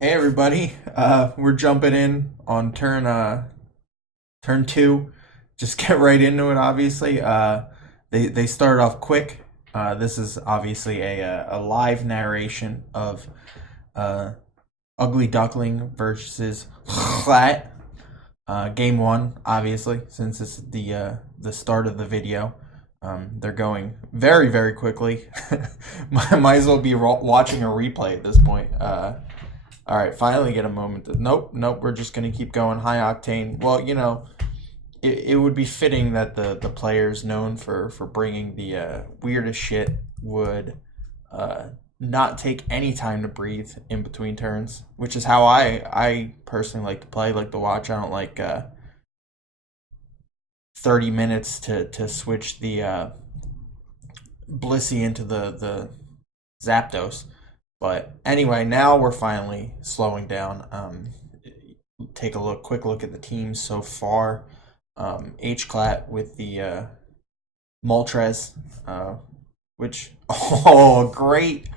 Hey everybody, we're jumping in on turn two. Just get right into it. Obviously, they start off quick. This is obviously a live narration of uh, Ugly Duckling versus Hclat. Game one, obviously, since it's the start of the video. They're going very quickly. Might as well be watching a replay at this point. All right, finally get a moment. Nope. We're just gonna keep going high octane. Well, it would be fitting that the players known for bringing the weirdest shit would not take any time to breathe in between turns, which is how I personally like to play, like to watch. I don't like 30 minutes to switch the Blissey into the Zapdos. But anyway, now we're finally slowing down. Take a quick look at the teams so far. Hclat with the Moltres, which great,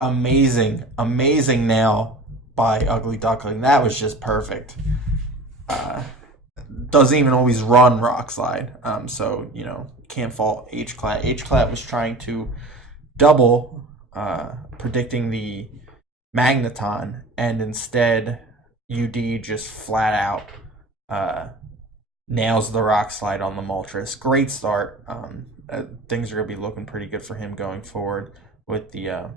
amazing nail by Ugly Duckling. That was just perfect. Uh, doesn't even always run Rock Slide, so can't fault Hclat. Hclat was trying to double, predicting the Magneton, and instead UD just flat out nails the Rock Slide on the Moltres. Great start. Things are going to be looking pretty good for him going forward with the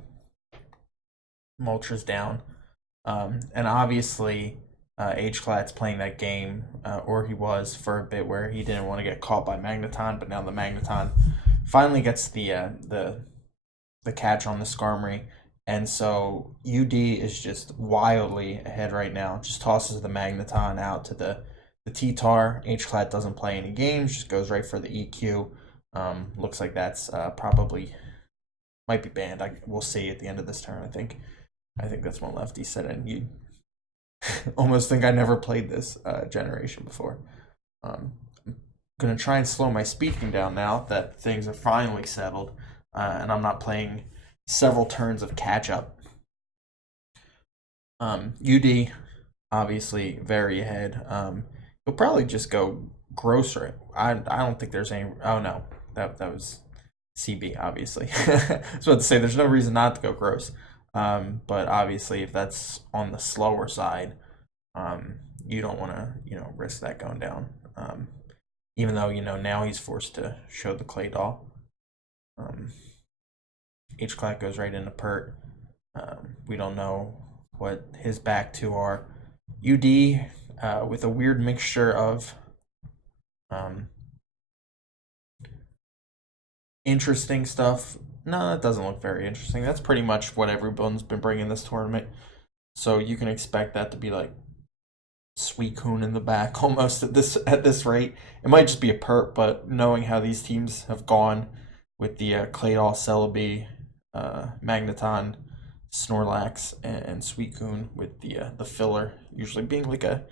Moltres down. And obviously, Hclat's playing that game, or he was for a bit, where he didn't want to get caught by Magneton, but now the Magneton finally gets the catch on the Skarmory. And so UD is just wildly ahead right now. Just tosses the Magneton out to the T-Tar. Hclat doesn't play any games, just goes right for the EQ. Looks like that's probably might be banned. We'll see at the end of this turn. I think that's one lefty said, and you almost think I never played this generation before. I'm gonna try and slow my speaking down now that things are finally settled, and I'm not playing several turns of catch up. UD obviously very ahead. He'll probably just go grocer. I don't think there's any. Oh no, that was CB obviously. I was about to say there's no reason not to go gross. But obviously if that's on the slower side, you don't want to risk that going down. Even though now he's forced to show the clay doll. Hclat goes right into Pert. We don't know what his back two are. UD with a weird mixture of um, interesting stuff. No, that doesn't look very interesting. That's pretty much what everyone's been bringing this tournament. So you can expect that to be like Suicune in the back almost at this rate. It might just be a perp, but knowing how these teams have gone with the Claydol, Celebi, Magneton, Snorlax, and Suicune with the filler usually being like a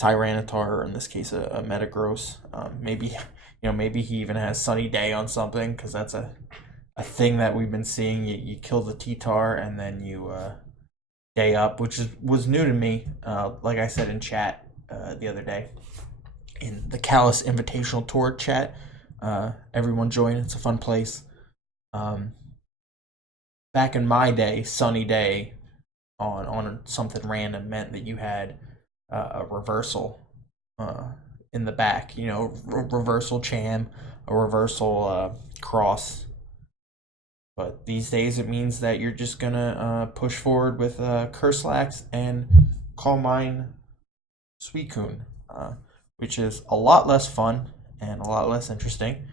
Tyranitar, or in this case a Metagross. Maybe he even has Sunny Day on something, because that's a thing that we've been seeing. You kill the T-Tar and then you day up, which was new to me. Like I said in chat the other day, in the CALLOUS Invitational Tour chat. Everyone join, it's a fun place. Back in my day, Sunny Day on something random meant that you had a reversal in the back. Reversal Cham, a reversal Cross. But these days it means that you're just gonna push forward with Curslax and Calm Mind Suicune, which is a lot less fun and a lot less interesting.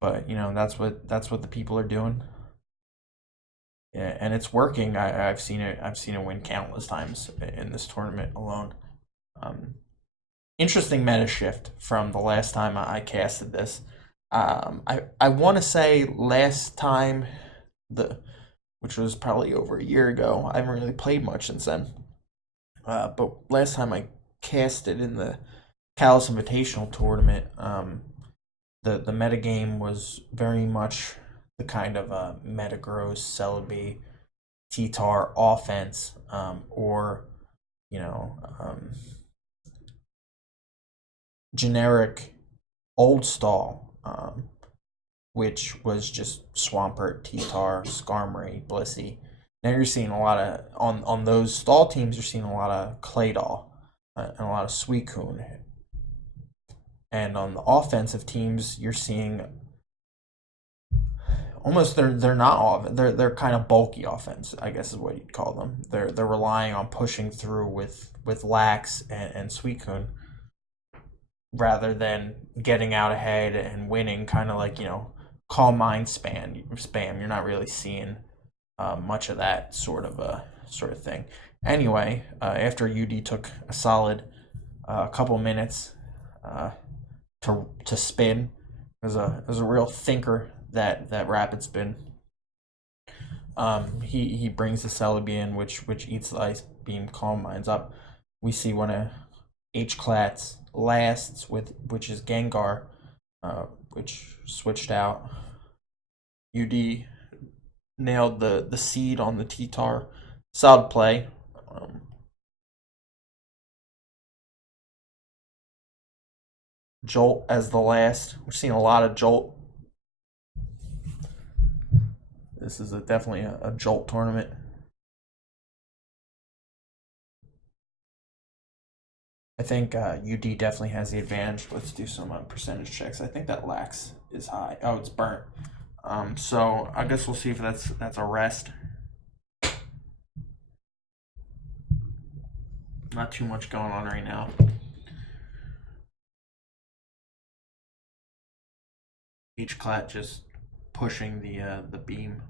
But that's what the people are doing. Yeah, and it's working. I've seen it. I've seen it win countless times in this tournament alone. Um, Interesting meta shift from the last time I casted this. I want to say last time, the which was probably over a year ago. I haven't really played much since then. But last time I casted in the CALLOUS Invitational tournament, the metagame was very much the kind of Metagross, Celebi, T-Tar offense, or you know, generic old stall, which was just Swampert, T-Tar, Skarmory, Blissey. Now you're seeing a lot of on those stall teams. You're seeing a lot of Claydol, and a lot of Suicune. And on the offensive teams, you're seeing almost they're not all they're kind of bulky offense, I guess is what you'd call them. They're relying on pushing through with Lax and Suicune rather than getting out ahead and winning, kind of like Calm Mind spam. You're not really seeing much of that sort of thing. Anyway, after UD took a solid couple minutes to spin, it was a real thinker that Rapid Spin. He brings the Celebi in, which eats the Ice Beam, Calm Minds up. We see one of Hclat's lasts which is Gengar, which switched out. UD nailed the seed on the T-Tar. Solid play. Jolt as the last. We're seeing a lot of Jolt. This is definitely a Jolt tournament. I think UD definitely has the advantage. Let's do some percentage checks. I think that Lax is high. Oh, it's burnt. So I guess we'll see if that's a rest. Not too much going on right now. Hclat just pushing the beam.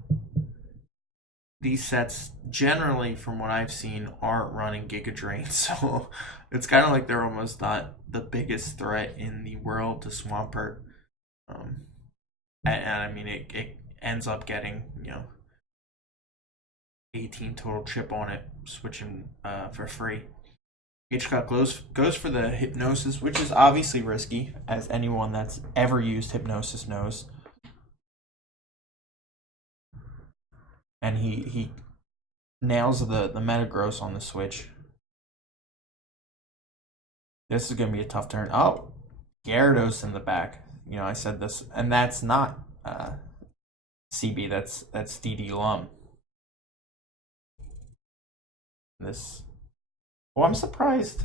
These sets generally, from what I've seen, aren't running Giga Drain, so it's kind of like they're almost not the biggest threat in the world to Swampert. And I mean, it ends up getting 18 total chip on it, switching for free. Hclat goes for the Hypnosis, which is obviously risky, as anyone that's ever used Hypnosis knows. And he nails the Metagross on the switch. This is going to be a tough turn. Oh, Gyarados in the back. I said this, and that's not CB. That's DD Lum. This. Well, I'm surprised.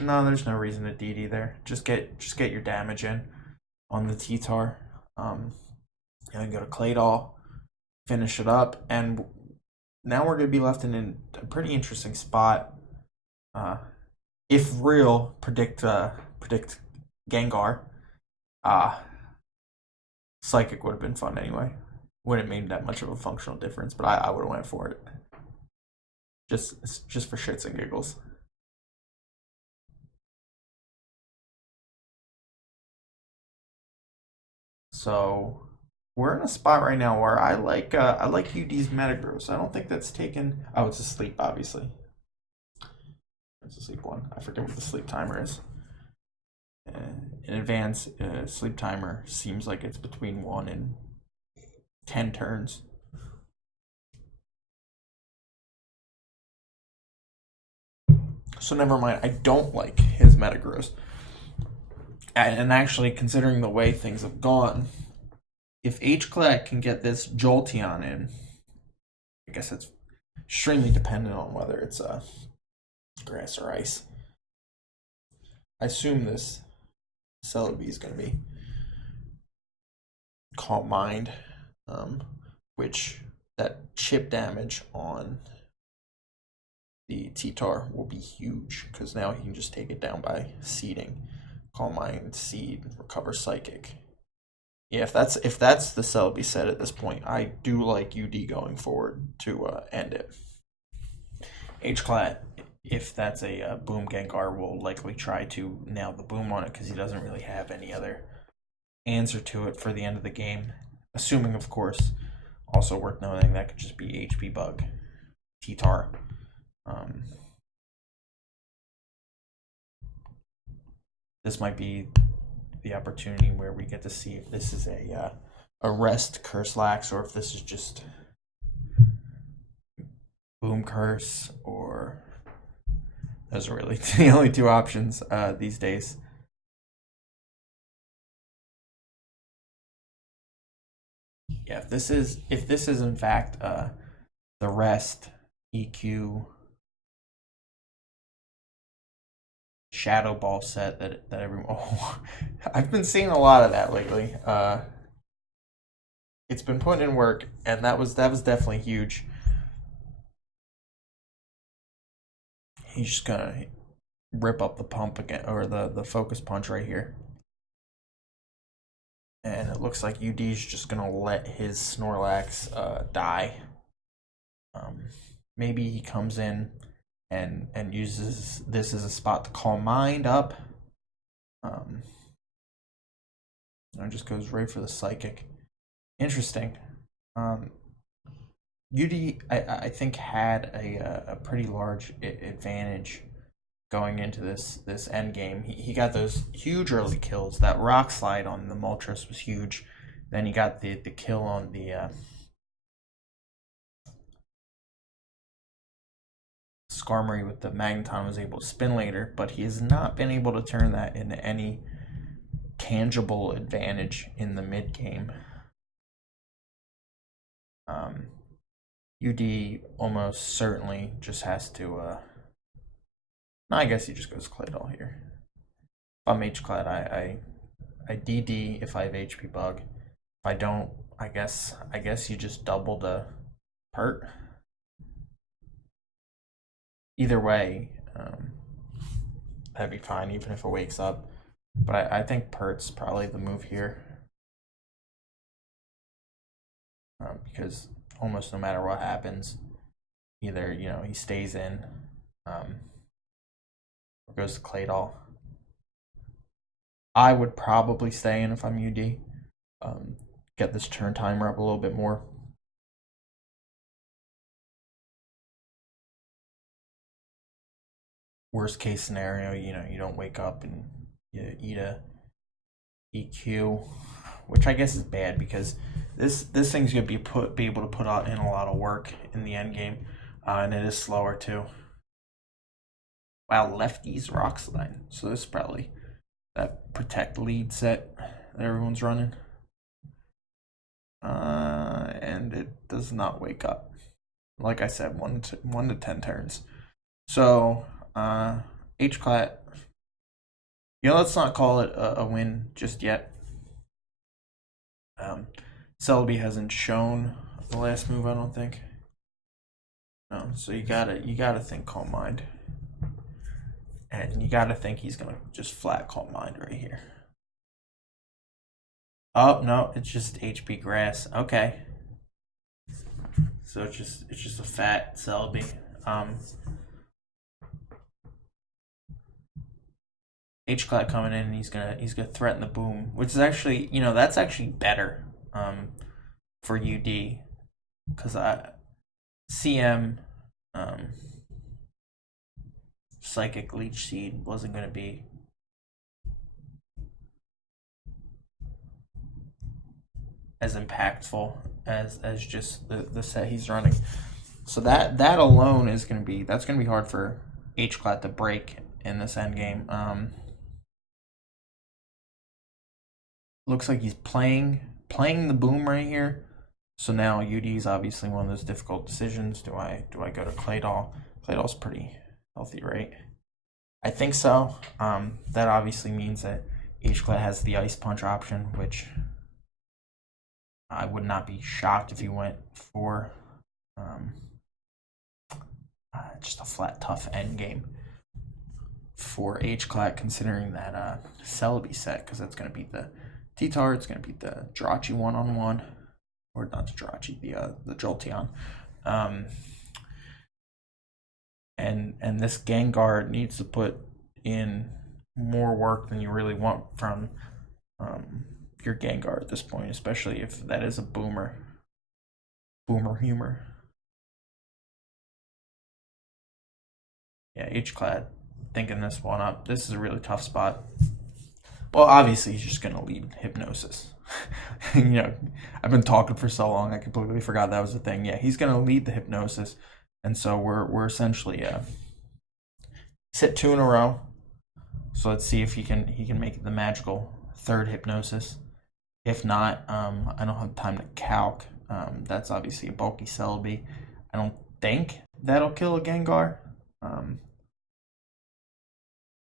No, there's no reason to DD there. Just get your damage in on the T-Tar. You go to Claydol, finish it up, and now we're going to be left in a pretty interesting spot. If real, predict Gengar. Psychic would have been fun anyway. Wouldn't have made that much of a functional difference, but I would have went for it. Just for shits and giggles. So we're in a spot right now where I like UD's Metagross. I don't think that's taken. Oh, it's asleep, obviously. It's a sleep one. I forget what the sleep timer is. In advance, sleep timer seems like it's between 1 and 10 turns. So never mind. I don't like his Metagross. And actually, considering the way things have gone, if Hclat can get this Jolteon in, I guess it's extremely dependent on whether it's grass or ice. I assume this Celebi is going to be Calm Mind, which that chip damage on the T-Tar will be huge because now he can just take it down by seeding. Calm Mind, seed, recover Psychic. Yeah, if that's the Celebi set at this point, I do like UD going forward to end it. Hclat, if that's a Boom Gengar, will likely try to nail the Boom on it because he doesn't really have any other answer to it for the end of the game. Assuming, of course, also worth noting that could just be HP Bug, T-Tar. This might be the opportunity where we get to see if this is a rest Curse Lax or if this is just Boom Curse, or those are really the only two options these days. Yeah, if this is in fact the rest EQ Shadow Ball set that everyone. Oh, I've been seeing a lot of that lately. It's been putting in work, and that was definitely huge. He's just gonna rip up the pump again, or the focus punch right here, and it looks like UD's just gonna let his Snorlax die. Um, Maybe he comes in and uses this as a spot to calm mind up. Um, and just goes right for the psychic. Interesting. Um, UD, I think, had a pretty large advantage going into this end game. He got those huge early kills. That rock slide on the Moltres was huge. Then he got the kill on the Skarmory with the Magneton, was able to spin later, but he has not been able to turn that into any tangible advantage in the mid game. UD almost certainly just has to. No, I guess he just goes Claydol here. If I'm Hclat, I DD if I have HP bug. If I don't, I guess you just double the pert. Either way, that'd be fine, even if it wakes up. But I think pert's probably the move here, because almost no matter what happens, either he stays in, or goes to Claydol. I would probably stay in if I'm UD. Get this turn timer up a little bit more. Worst case scenario, you don't wake up and you eat a EQ, which I guess is bad because this thing's gonna be able to put out in a lot of work in the end game, and it is slower too. Wow, lefties rock slide. So this is probably that protect lead set that everyone's running. And it does not wake up. Like I said, 1 to 10 turns. So Hclat, let's not call it a win just yet. Celebi hasn't shown the last move, I don't think. No, so you gotta think Calm Mind, and you gotta think he's gonna just flat Calm Mind right here. Oh no, it's just HP Grass. Okay, so it's just a fat Celebi. Hclat coming in, and he's gonna threaten the boom, which is actually that's actually better for UD, because CM Psychic Leech Seed wasn't gonna be as impactful as just the set he's running. So that alone is gonna be hard for Hclat to break in this end game. Looks like he's playing the boom right here. So now UD is obviously one of those difficult decisions. Do I go to Claydol? Claydol's pretty healthy, right? I think so. That obviously means that Hclat has the Ice Punch option, which I would not be shocked if he went for just a flat tough end game for Hclat, considering that Celebi set, because that's going to beat the T-Tar, it's going to beat the Jirachi one-on-one, or not the Jirachi, the Jolteon. And this Gengar needs to put in more work than you really want from your Gengar at this point, especially if that is a boomer humor. Yeah, Hclat thinking this one up. This is a really tough spot. Well, obviously he's just gonna lead Hypnosis. I've been talking for so long I completely forgot that was a thing. Yeah, he's gonna lead the Hypnosis. And so we're essentially hit 2 in a row. So let's see if he can make the magical third hypnosis. If not, I don't have time to calc. That's obviously a bulky Celebi. I don't think that'll kill a Gengar.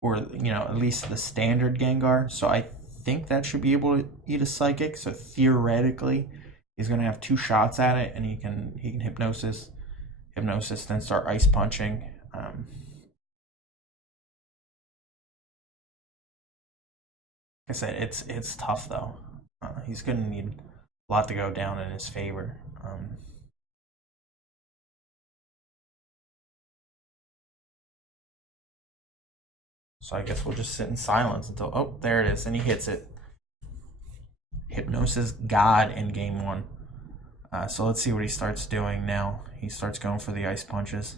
Or, at least the standard Gengar. So I think that should be able to eat a Psychic. So theoretically, he's going to have 2 shots at it, and he can hypnosis, then start Ice Punching. Like I said, it's tough though. He's going to need a lot to go down in his favor. So I guess we'll just sit in silence until, oh, there it is, and he hits it. Hypnosis God in game 1. So let's see what he starts doing now. He starts going for the Ice Punches.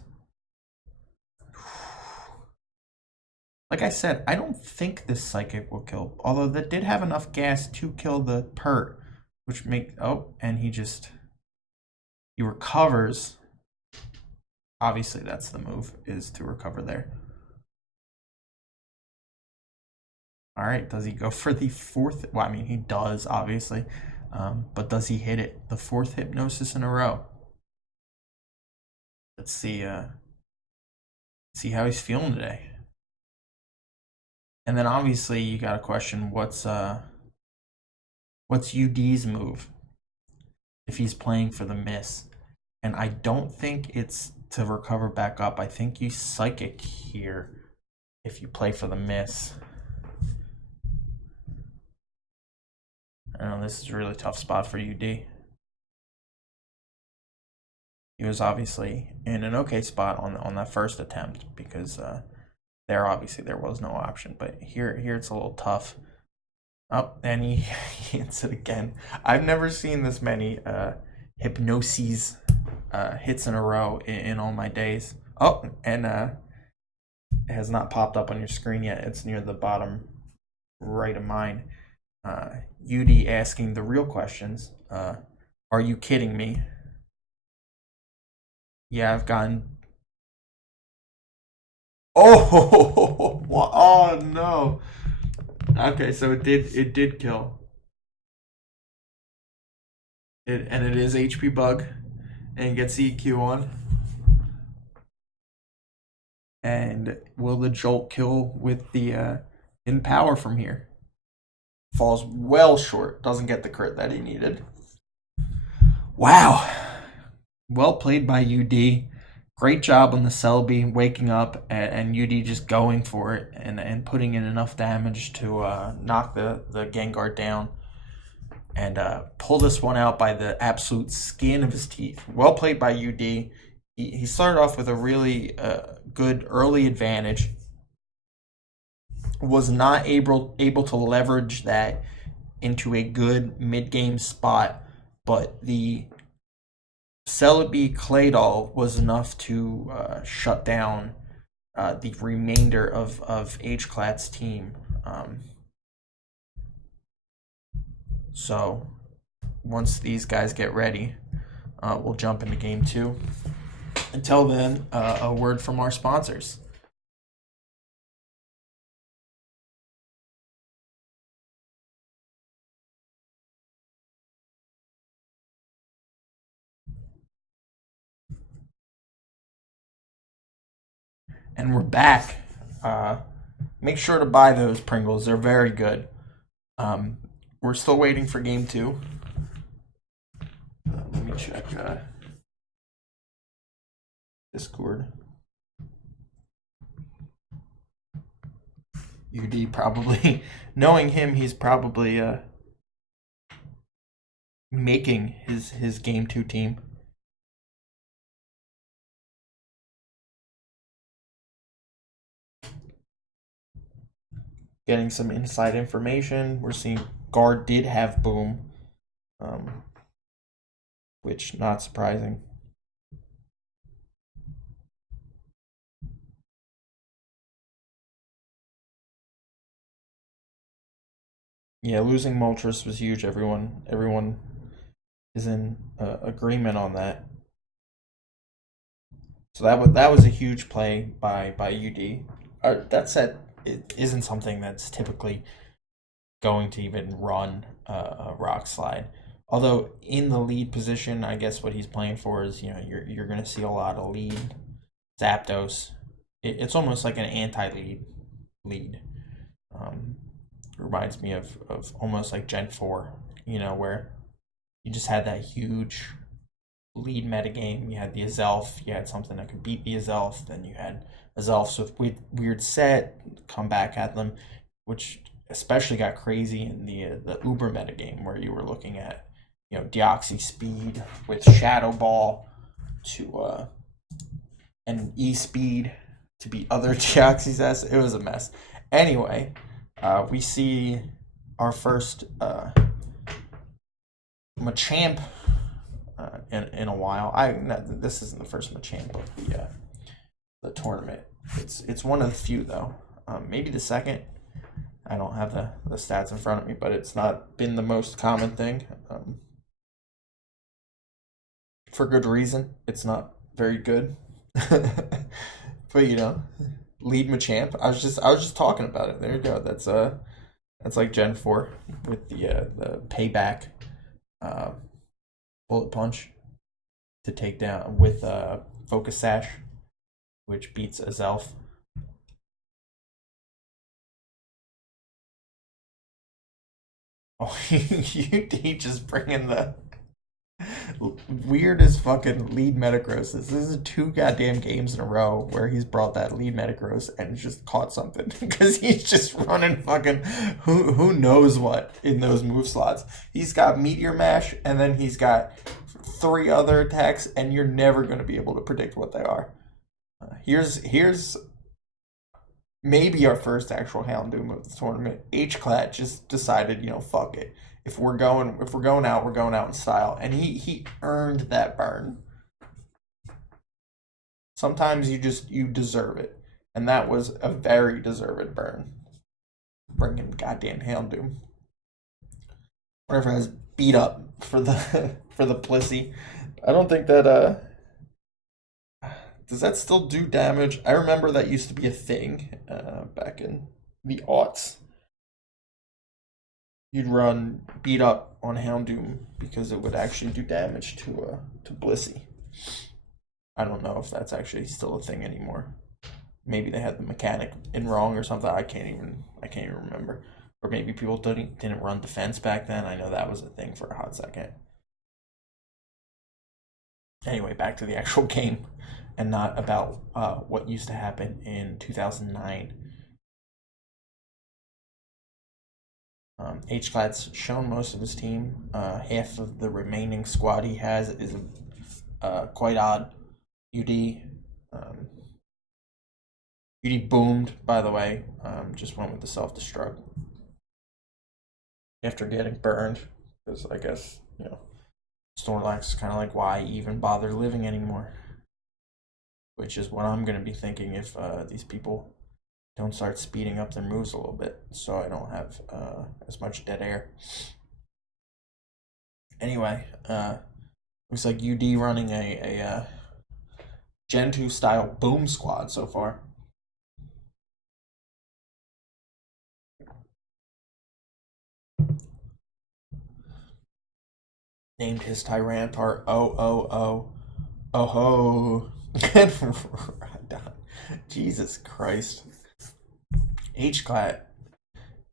Like I said, I don't think this Psychic will kill, although that did have enough gas to kill the Pert, which and he recovers. Obviously, that's the move, is to recover there. All right, does he go for the 4th? Well, I mean, he does, obviously. But does he hit it? The 4th hypnosis in a row. Let's see how he's feeling today. And then obviously you got to question what's UD's move if he's playing for the miss. And I don't think it's to recover back up. I think you Psychic here if you play for the miss. I know this is a really tough spot for UD. He was obviously in an okay spot on that first attempt because there was no option, but here it's a little tough. Oh, and he hits it again. I've never seen this many hypnoses hits in a row in all my days. Oh, and it has not popped up on your screen yet. It's near the bottom right of mine. UD asking the real questions. Are you kidding me? Yeah, I've gotten. Oh, oh no. Okay, so it did kill. And it is HP Bug, and gets EQ on. And will the Jolt kill with the in power from here? Falls well short. Doesn't get the crit that he needed. Wow. Well played by UD. Great job on the Celebi waking up and UD just going for it and putting in enough damage to knock the Gengar down and pull this one out by the absolute skin of his teeth. Well played by UD. He started off with a really good early advantage. Was not able to leverage that into a good mid-game spot, but the Celebi Claydol was enough to shut down the remainder of Hclat's team. So once these guys get ready, we'll jump into game 2. Until then, a word from our sponsors. And we're back. Make sure to buy those Pringles. They're very good. We're still waiting for game 2. Let me check Discord. UD probably, knowing him, he's probably making his game 2 team. Getting some inside information. We're seeing Guard did have Boom, which not surprising. Yeah, losing Moltres was huge. Everyone is in agreement on that. So that was a huge play by UD. That said, it isn't something that's typically going to even run a rock slide. Although in the lead position, I guess what he's playing for is, you're going to see a lot of lead Zapdos. It's almost like an anti-lead lead. Um, Reminds me of almost like Gen 4, where you just had that huge lead metagame. You had the Azelf, you had something that could beat the Azelf, then you had Azelfs with weird set, come back at them, which especially got crazy in the Uber metagame where you were looking at, Deoxy Speed with Shadow Ball to and E Speed to beat other Deoxys S. It was a mess. Anyway, we see our first Machamp in a while. This isn't the first Machamp of the tournament. It's one of the few though. Maybe the second. I don't have the stats in front of me, but it's not been the most common thing. For good reason. It's not very good. But lead Machamp. I was just talking about it. There you go. That's like Gen 4 with the payback bullet punch to take down with Focus Sash, which beats Azelf. Oh, UD just bringing the weirdest fucking lead Metagross. This is 2 goddamn games in a row where he's brought that lead Metagross and just caught something because he's just running fucking who knows what in those move slots. He's got Meteor Mash and then he's got 3 other attacks and you're never going to be able to predict what they are. Here's maybe our first actual Houndoom of the tournament. Hclat just decided, fuck it. If we're going out, we're going out in style. And he earned that burn. Sometimes you deserve it. And that was a very deserved burn. Bringing goddamn Houndoom. Whatever has beat up for the for the Plissy. I don't think that does that still do damage? I remember that used to be a thing back in the aughts. You'd run beat up on Houndoom because it would actually do damage to Blissey. I don't know if that's actually still a thing anymore. Maybe they had the mechanic in wrong or something. I can't even remember. Or maybe people didn't run defense back then. I know that was a thing for a hot second. Anyway, back to the actual game and not about what used to happen in 2009. Hclat's shown most of his team. Half of the remaining squad he has is quite odd. UD boomed, by the way. Just went with the self-destruct after getting burned, because I guess Snorlax is kind of like, why even bother living anymore? Which is what I'm going to be thinking if these people don't start speeding up their moves a little bit, so I don't have as much dead air. Anyway, looks like UD running a Gen 2 style boom squad so far. Named his Tyranitar Oh-ho. Jesus Christ. Hclat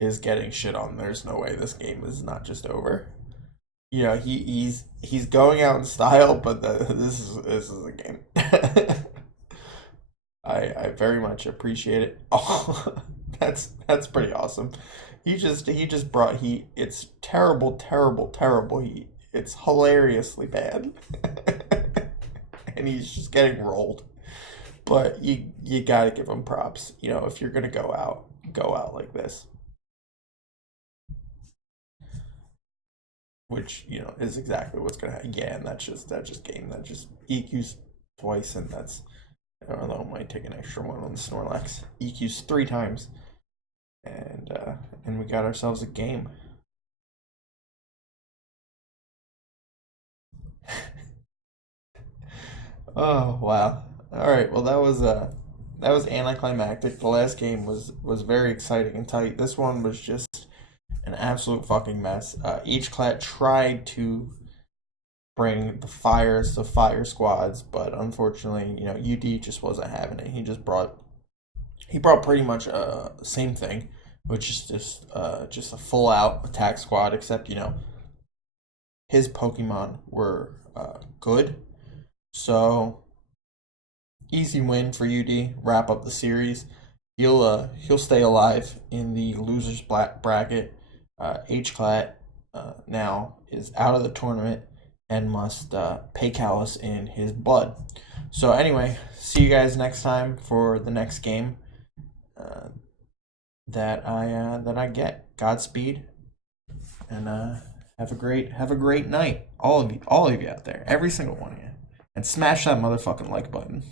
is getting shit on. There's no way this game is not just over. He's going out in style, but this is a game. I very much appreciate it. Oh, that's pretty awesome. He just brought heat. It's terrible heat. It's hilariously bad. And he's just getting rolled. But you gotta give him props. If you're gonna go out like this. Which, is exactly what's gonna happen. Yeah, and that's just game. That just EQs twice, and that's although I might take an extra one on the Snorlax. EQs 3 times. And we got ourselves a game. Oh wow. All right. Well, that was anticlimactic. The last game was very exciting and tight. This one was just an absolute fucking mess. Hclat tried to bring the fires to fire squads, but unfortunately, UD just wasn't having it. He brought pretty much the same thing, which is just a full out attack squad, except his Pokemon were good. So easy win for UD. Wrap up the series. He'll stay alive in the losers bracket. Hclat now is out of the tournament and must pay Callous in his blood. So anyway, see you guys next time for the next game uh, that I get. Godspeed and have a great night, all of you out there, every single one of you, and smash that motherfucking like button.